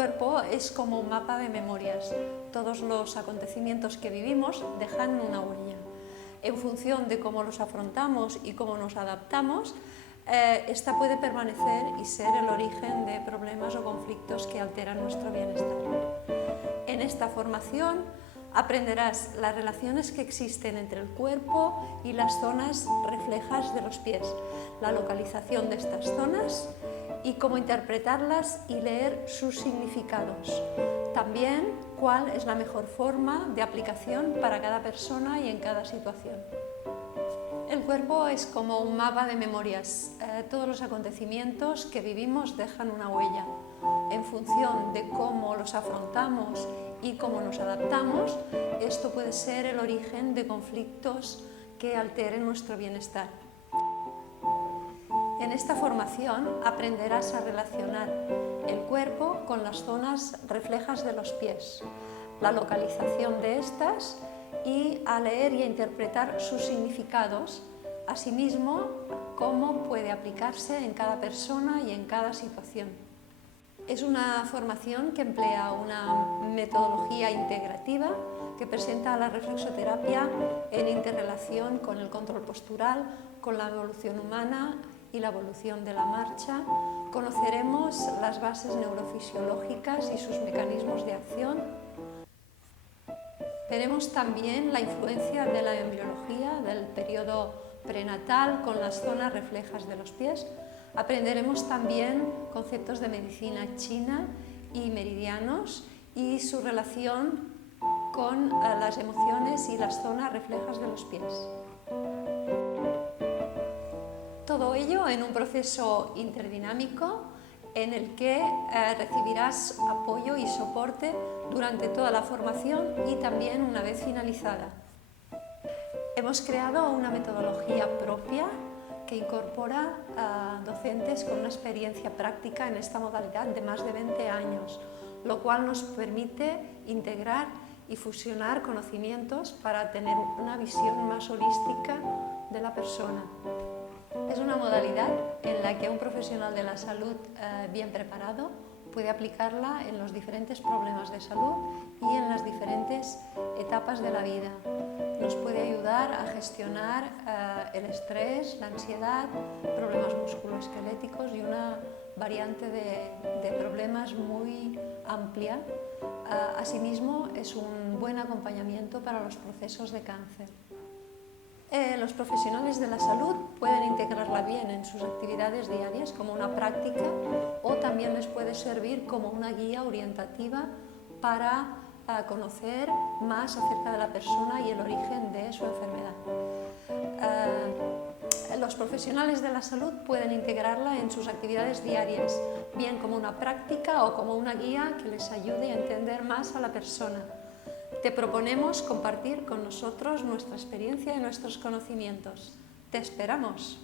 cuerpo es como un mapa de memorias. Todos los acontecimientos que vivimos dejan una huella. En función de cómo los afrontamos y cómo nos adaptamos, esta puede permanecer y ser el origen de problemas o conflictos que alteran nuestro bienestar. En esta formación aprenderás las relaciones que existen entre el cuerpo y las zonas reflejas de los pies, la localización de estas zonas y cómo interpretarlas y leer sus significados. También cuál es la mejor forma de aplicación para cada persona y en cada situación. El cuerpo es como un mapa de memorias. Todos los acontecimientos que vivimos dejan una huella. En función de cómo los afrontamos y cómo nos adaptamos, esto puede ser el origen de conflictos que alteren nuestro bienestar. En esta formación aprenderás a relacionar el cuerpo con las zonas reflejas de los pies, la localización de estas y a leer y a interpretar sus significados, asimismo cómo puede aplicarse en cada persona y en cada situación. Es una formación que emplea una metodología integrativa que presenta la reflexoterapia en interrelación con el control postural, con la evolución humana y la evolución de la marcha. Conoceremos las bases neurofisiológicas y sus mecanismos de acción. Veremos también la influencia de la embriología del periodo prenatal con las zonas reflejas de los pies. Aprenderemos también conceptos de medicina china y meridianos y su relación con las emociones y las zonas reflejas de los pies. Todo ello en un proceso interdinámico en el que recibirás apoyo y soporte durante toda la formación y también una vez finalizada. Hemos creado una metodología propia que incorpora a docentes con una experiencia práctica en esta modalidad de más de 20 años, lo cual nos permite integrar y fusionar conocimientos para tener una visión más holística de la persona. Es una modalidad en la que un profesional de la salud bien preparado puede aplicarla en los diferentes problemas de salud y en las diferentes etapas de la vida. Nos puede ayudar a gestionar el estrés, la ansiedad, problemas musculoesqueléticos y una variante de problemas muy amplia. Asimismo, es un buen acompañamiento para los procesos de cáncer. Los profesionales de la salud pueden integrarla bien en sus actividades diarias como una práctica o también les puede servir como una guía orientativa para conocer más acerca de la persona y el origen de su enfermedad. Los profesionales de la salud pueden integrarla en sus actividades diarias, bien como una práctica o como una guía que les ayude a entender más a la persona. Te proponemos compartir con nosotros nuestra experiencia y nuestros conocimientos. ¡Te esperamos!